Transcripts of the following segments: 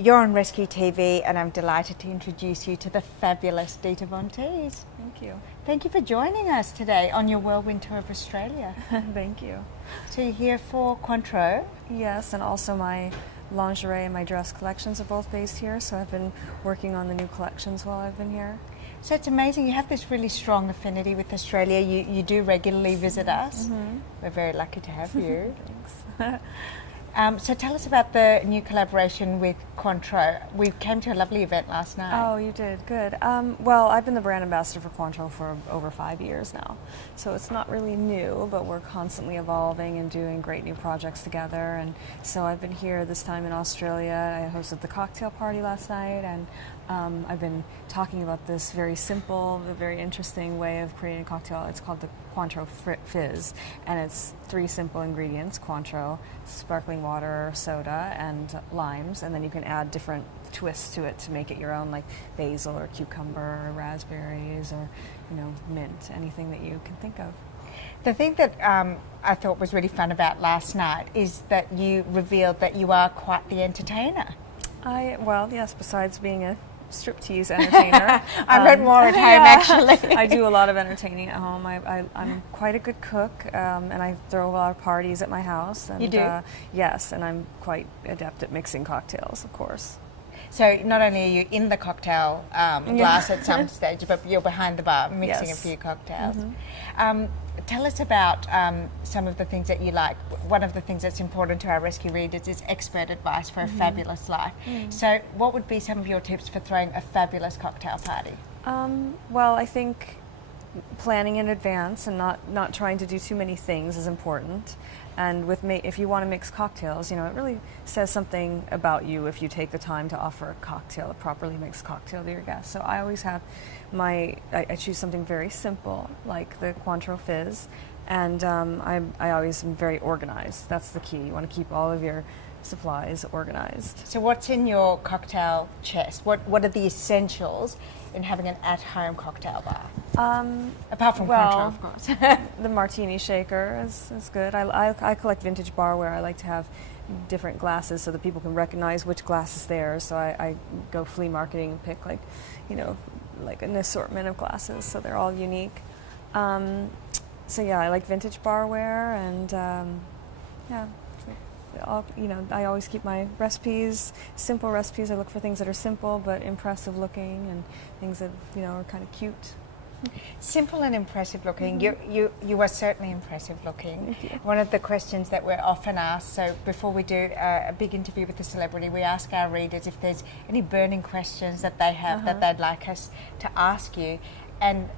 You're on Rescue TV, and I'm delighted to introduce you to the fabulous DitaVonTeese. Thank you. Thank you for joining us today on your whirlwind tour of Australia. Thank you. So you're here for Cointreau? Yes, and also my lingerie and my dress collections are both based here, so I've been working on the new collections while I've been here. So it's amazing, you have this really strong affinity with Australia. You do regularly visit us. Mm-hmm. We're very lucky to have you. Thanks. So tell us about the new collaboration with Cointreau. We came to a lovely event last night. Oh, you did? Good. Well, I've been the brand ambassador for Cointreau for over 5 years now, so it's not really new, but we're constantly evolving and doing great new projects together. And so I've been here this time in Australia. I hosted the cocktail party last night, and I've been talking about this very simple, very interesting way of creating a cocktail. It's called the Cointreau Fizz, and it's 3 simple ingredients: Cointreau, sparkling water, soda, and limes, and then you can add different twists to it to make it your own, like basil or cucumber or raspberries or, mint, anything that you can think of. The thing that I thought was really fun about last night is that you revealed that you are quite the entertainer. Well, yes, besides being a striptease entertainer. I read more at home, actually. I do a lot of entertaining at home. I'm quite a good cook, and I throw a lot of parties at my house. And, you do? Yes, and I'm quite adept at mixing cocktails, of course. So not only are you in the cocktail glass at some stage, but you're behind the bar mixing Yes. a few cocktails. Mm-hmm. Tell us about some of the things that you like. One of the things that's important to our rescue readers is expert advice for a fabulous life. So what would be some of your tips for throwing a fabulous cocktail party? Well, I think planning in advance and not trying to do too many things is important. And if you want to mix cocktails, it really says something about you if you take the time to offer a cocktail, a properly mixed cocktail to your guests. So I always have I choose something very simple, like the Cointreau Fizz, and I always am very organized. That's the key. You want to keep all of your supplies organized. So what's in your cocktail chest? What are the essentials in having an at-home cocktail bar? Apart from Cointreau, of course. The martini shaker is good. I collect vintage barware. I like to have different glasses so that people can recognize which glass is theirs. So I go flea marketing and pick like an assortment of glasses, so they're all unique. So yeah, I like vintage barware, and I always keep my recipes, simple recipes. I look for things that are simple but impressive looking, and things that are kind of cute. Simple and impressive looking. You are certainly impressive looking. Thank you. One of the questions that we're often asked, so before we do a big interview with a celebrity, we ask our readers if there's any burning questions that they have that they'd like us to ask you. And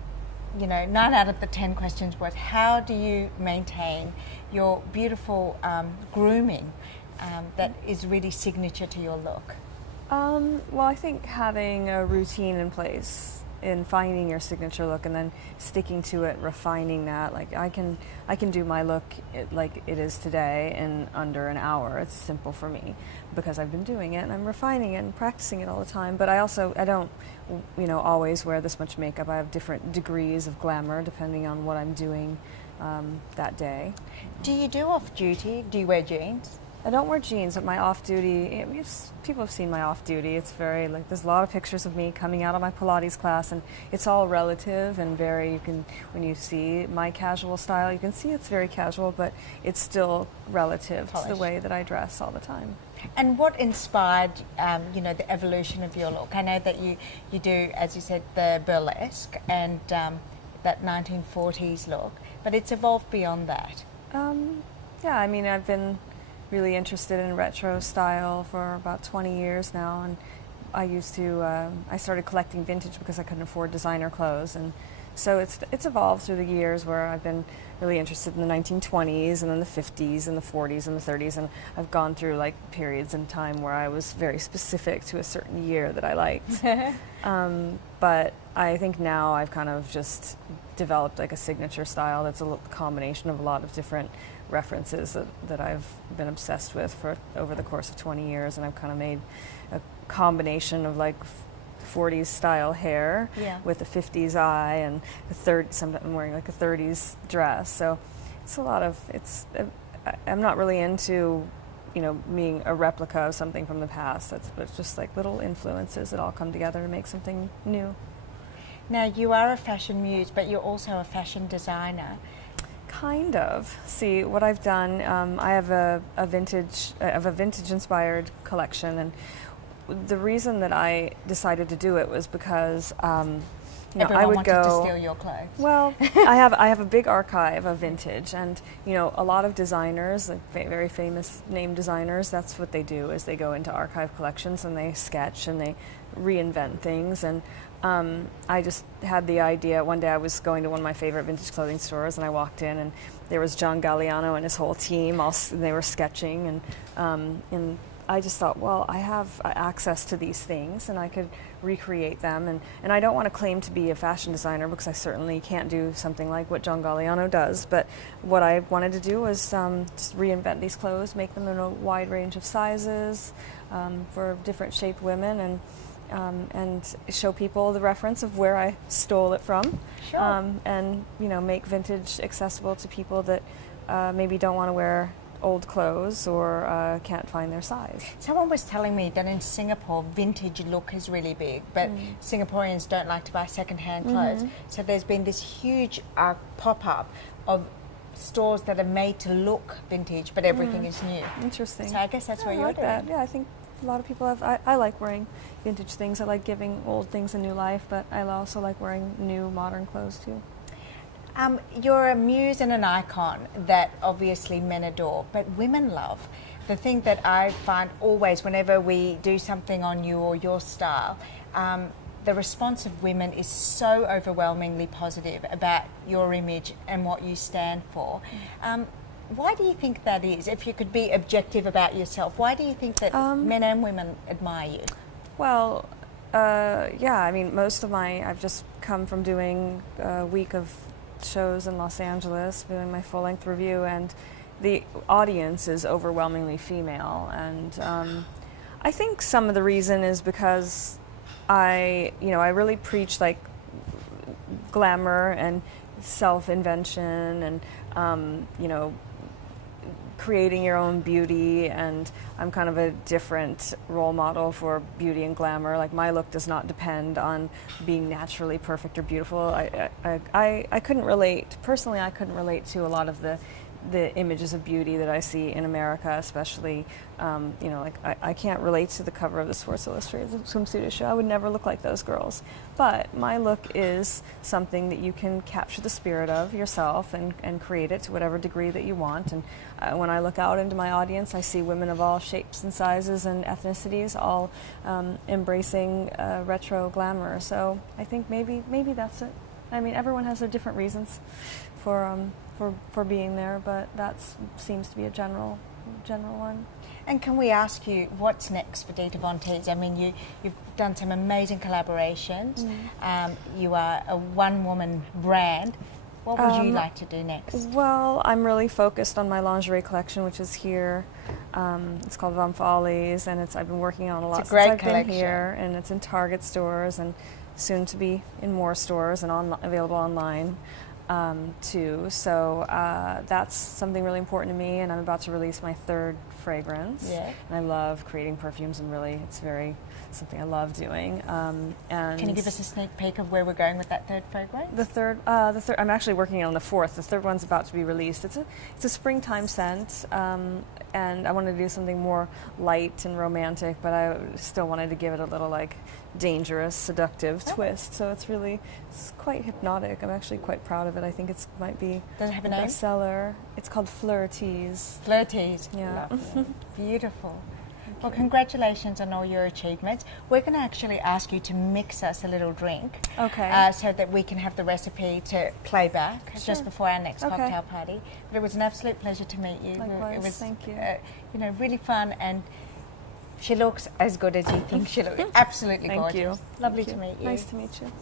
9 out of the 10 questions was, how do you maintain your beautiful grooming that is really signature to your look? Well, I think having a routine in place in finding your signature look and then sticking to it, refining that. Like I can do my look like it is today in under an hour. It's simple for me because I've been doing it and I'm refining it and practicing it all the time. But I don't always wear this much makeup. I have different degrees of glamour depending on what I'm doing that day. Do you do off duty? Do you wear jeans? I don't wear jeans, but my off-duty, people have seen my off-duty. It's very, there's a lot of pictures of me coming out of my Pilates class, and it's all relative and when you see my casual style, you can see it's very casual, but it's still relative to the way that I dress all the time. And what inspired, the evolution of your look? I know that you do, as you said, the burlesque and that 1940s look, but it's evolved beyond that. I've been really interested in retro style for about 20 years now, and I started collecting vintage because I couldn't afford designer clothes, and so it's evolved through the years where I've been really interested in the 1920s and then the 50s and the 40s and the 30s, and I've gone through periods in time where I was very specific to a certain year that I liked. But I think now I've kind of just developed a signature style that's a combination of a lot of different references that I've been obsessed with for over the course of 20 years, and I've kind of made a combination of 40s style hair with a 50s eye and sometimes I'm wearing a 30s dress. So it's a lot of I'm not really into you know, being a replica of something from the past. It's just like little influences that all come together to make something new. Now, you are a fashion muse, but you're also a fashion designer. Kind of. See, what I've done, I have a vintage-inspired collection, and the reason that I decided to do it was because you know, Everyone I would wanted go to steal your clothes. Well, I have a big archive of vintage, and you know, a lot of designers, like very famous name designers, that's what they do, is they go into archive collections and they sketch and they reinvent things. And I just had the idea. One day I was going to one of my favorite vintage clothing stores, and I walked in, and there was John Galliano and his whole team. And they were sketching, and I just thought, well, I have access to these things, and I could recreate them. And I don't want to claim to be a fashion designer, because I certainly can't do something like what John Galliano does. But what I wanted to do was just reinvent these clothes, make them in a wide range of sizes for different shaped women, and show people the reference of where I stole it from. Sure. And you know, make vintage accessible to people that maybe don't want to wear old clothes or can't find their size. Someone was telling me that in Singapore, vintage look is really big, but Singaporeans don't like to buy second-hand clothes. So there's been this huge pop-up of stores that are made to look vintage, but everything is new. Interesting. So I guess that's what you're like doing. that. Yeah, I think a lot of people have. I like wearing vintage things. I like giving old things a new life, but I also like wearing new modern clothes too. You're a muse and an icon that obviously men adore, but women love. The thing that I find always, whenever we do something on you or your style, the response of women is so overwhelmingly positive about your image and what you stand for. Why do you think that is? If you could be objective about yourself, why do you think that men and women admire you? Well, yeah, I mean, I've just come from doing a week of shows in Los Angeles, doing my full-length review, and the audience is overwhelmingly female. And I think some of the reason is because I really preach like glamour and self-invention and, you know, creating your own beauty, and I'm kind of a different role model for beauty and glamour. Like, my look does not depend on being naturally perfect or beautiful. I couldn't relate, personally, I couldn't relate to a lot of the images of beauty that I see in America, especially, you know, like I can't relate to the cover of the Sports Illustrated swimsuit issue. I would never look like those girls. But my look is something that you can capture the spirit of yourself and create it to whatever degree that you want. And when I look out into my audience, I see women of all shapes and sizes and ethnicities, all embracing retro glamour. So I think maybe that's it. I mean, everyone has their different reasons for being there, but that seems to be a general one. And can we ask you, what's next for DitaVonTeese? I mean, you've done some amazing collaborations. You are a one-woman brand. What would you like to do next? Well, I'm really focused on my lingerie collection, which is here. It's called Van Follies, and I've been working on a lot since I've been here, and it's in Target stores and soon to be in more stores and available online. Too. So that's something really important to me, and I'm about to release my third fragrance. Yeah. And I love creating perfumes, and really it's something I love doing. And can you give us a sneak peek of where we're going with that third fragrance? The third, I'm actually working on the fourth. The third one's about to be released. It's a springtime scent, and I wanted to do something more light and romantic, but I still wanted to give it a little like dangerous, seductive twist. So it's quite hypnotic. I'm actually quite proud of it. I think it might be Does it have a a name? bestseller. It's called DitaVonTeese. DitaVonTeese. Yeah. Beautiful. Well, congratulations on all your achievements. We're going to actually ask you to mix us a little drink. Okay. So that we can have the recipe to play back just before our next cocktail party. But it was an absolute pleasure to meet you. Likewise. It was, thank you. You know, really fun, and she looks as good as you think she looks. Absolutely Thank gorgeous. you. Lovely Thank to you. meet you. Nice to meet you.